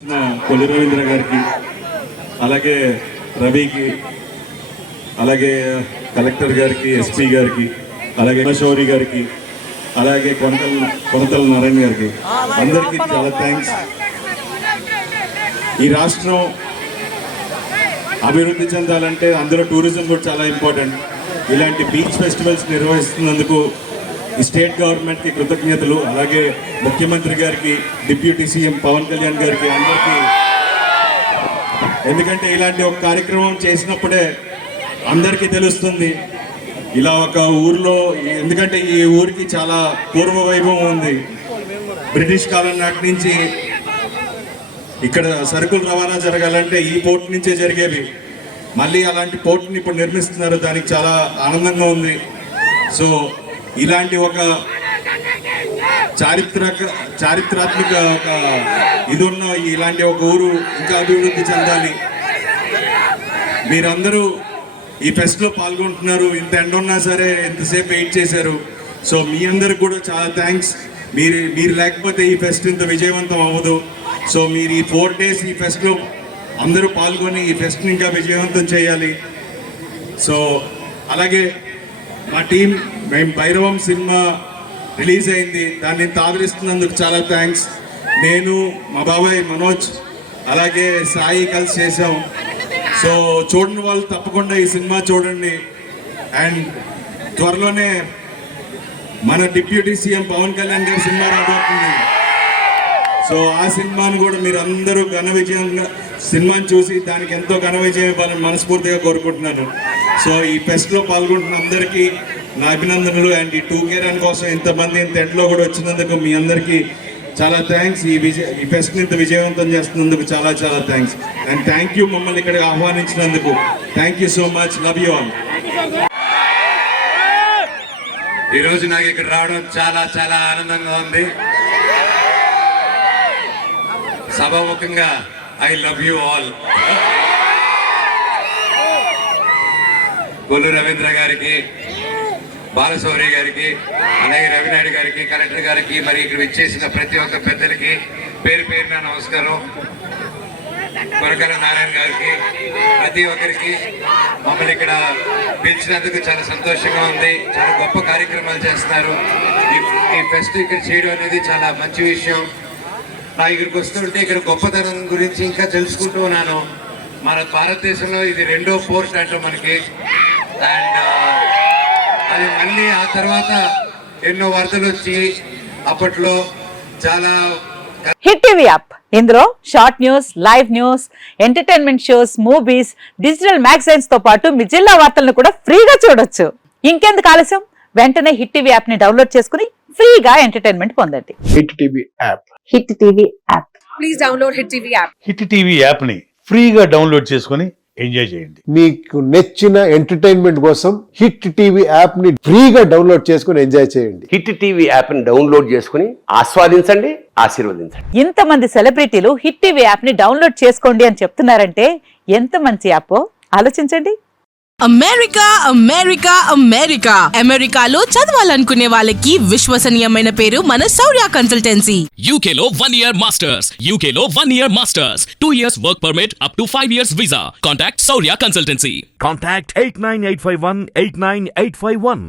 కొల్లి రవీంద్ర గారికి, అలాగే రవికి, అలాగే కలెక్టర్ గారికి, ఎస్పీ గారికి, అలాగే శౌరి గారికి, అలాగే కొనతల నారాయణ గారికి, అందరికీ చాలా థ్యాంక్స్. ఈ రాష్ట్రం అభివృద్ధి చెందాలంటే అందులో టూరిజం కూడా చాలా ఇంపార్టెంట్. ఇలాంటి బీచ్ ఫెస్టివల్స్ నిర్వహిస్తున్నందుకు ఈ స్టేట్ గవర్నమెంట్కి కృతజ్ఞతలు, అలాగే ముఖ్యమంత్రి గారికి, డిప్యూటీ సీఎం పవన్ కళ్యాణ్ గారికి, అందరికీ. ఎందుకంటే ఇలాంటి ఒక కార్యక్రమం చేసినప్పుడే అందరికీ తెలుస్తుంది ఇలా ఒక ఊర్లో, ఎందుకంటే ఈ ఊరికి చాలా పూర్వ వైభవం ఉంది. బ్రిటిష్ కాలం నాటి నుంచి ఇక్కడ సరుకులు రవాణా జరగాలంటే ఈ పోర్ట్ నుంచే జరిగేవి. మళ్ళీ అలాంటి పోర్ట్ని ఇప్పుడు నిర్మిస్తున్నారు, దానికి చాలా ఆనందంగా ఉంది. సో ఇలాంటి ఒక చారిత్రాత్మక ఒక ఇది ఉన్న ఇలాంటి ఒక ఊరు ఇంకా అభివృద్ధి చెందాలి. మీరందరూ ఈ ఫెస్ట్లో పాల్గొంటున్నారు, ఇంత ఎండ ఉన్నా సరే ఎంతసేపు వెయిట్ చేశారు. సో మీ అందరికి కూడా చాలా థ్యాంక్స్. మీరు లేకపోతే ఈ ఫెస్ట్ ఇంత విజయవంతం అవ్వదు. సో మీరు ఈ 4 days ఈ ఫెస్ట్లో అందరూ పాల్గొని ఈ ఫెస్ట్ని ఇంకా విజయవంతం చేయాలి. సో అలాగే మా టీం, మేము భైరవం సినిమా రిలీజ్ అయింది, దాన్ని ఆదరిస్తున్నందుకు చాలా థ్యాంక్స్. నేను, మా బాబాయ్ మనోజ్, అలాగే సాయి కలిసి చేసాం. సో చూడని వాళ్ళు తప్పకుండా ఈ సినిమా చూడండి. అండ్ త్వరలోనే మన డిప్యూటీ సీఎం పవన్ కళ్యాణ్ గారి సినిమా రాబోతుంది. సో ఆ సినిమాను కూడా మీరు అందరూ ఘన విజయంగా సినిమాని చూసి దానికి ఎంతో ఘన విజయం ఇవ్వాలని మనస్ఫూర్తిగా కోరుకుంటున్నాను. సో ఈ ఫెస్ట్లో పాల్గొంటున్న అందరికీ నా అభినందనలు. అండ్ ఈ 2K రన్ కోసం ఇంతమంది ఇంత ఎండలో కూడా వచ్చినందుకు మీ అందరికీ చాలా థ్యాంక్స్. ఈ ఫెస్ట్ని ఇంత విజయవంతం చేస్తున్నందుకు చాలా చాలా థ్యాంక్స్. అండ్ థ్యాంక్ యూ మమ్మల్ని ఇక్కడికి ఆహ్వానించినందుకు. Thank you so much. Love you all. ఈరోజు నాకు ఇక్కడ రావడం చాలా చాలా ఆనందంగా ఉంది. సభాముఖంగా I love you all. Kollu Ravindra గారికి, బాలశౌరి గారికి, అలాగే రవినాయుడు గారికి, కలెక్టర్ గారికి, మరి ఇక్కడ విచ్చేసిన ప్రతి ఒక్క పెద్దలకి పేరు పేరున నమస్కారం. కొనకల నారాయణ గారికి, ప్రతి ఒక్కరికి మమ్మల్ని ఇక్కడ పిలిచినందుకు చాలా సంతోషంగా ఉంది. చాలా గొప్ప కార్యక్రమాలు చేస్తున్నారు. ఈ ఫెస్ట్ ఇక్కడ చేయడం అనేది చాలా మంచి విషయం. నా ఇక్కడికి వస్తుంటే ఇక్కడ గొప్పతనం గురించి ఇంకా తెలుసుకుంటూ ఉన్నాను. మన భారతదేశంలో ఇది 2వ పోర్ట్ అంటాం మనకి. అండ్ అది మళ్ళీ ఆ తర్వాత ఎన్నో వరదలు వచ్చి అప్పట్లో చాలా హిట్ టీవీ యాప్, ఇందులో short news, live news, entertainment shows, movies, digital magazines తో పాటు మీ జిల్లా వార్తలను కూడా ఫ్రీగా చూడొచ్చు. ఇంకెందుకు ఆలస్యం, వెంటనే హిట్ టీవీ యాప్ ని డౌన్లోడ్ చేసుకుని ఫ్రీగా ఎంటర్టైన్మెంట్ పొందండి. Hit TV app. Hit TV app. Please download hit TV app. Hit TV app ని ఫ్రీగా డౌన్లోడ్ చేసుకుని ఎంజాయ్ చేయండి. మీకు నచ్చిన ఎంటర్టైన్మెంట్ కోసం హిట్ టీవీ యాప్ ని ఫ్రీగా డౌన్లోడ్ చేసుకుని ఎంజాయ్ చేయండి. హిట్ టీవీ యాప్ ని డౌన్లోడ్ చేసుకుని ఆస్వాదించండి, ఆశీర్వదించండి. ఇంతమంది సెలబ్రిటీలు హిట్ టీవీ యాప్ ని డౌన్లోడ్ చేసుకోండి అని చెప్తున్నారంటే ఎంత మంచి యాప్ ఆలోచించండి. అమెరికా అమెరికా అమెరికా అమెరికాలో చదవాలనుకునే వాళ్ళకి విశ్వసనీయమైన పేరు మన శౌర్య కన్సల్టెన్సీ. UK లో 1 year masters. UK లో 1 year masters. 2 years work permit up to 5 years visa. Contact Saurya Consultancy. Contact 89851 89851.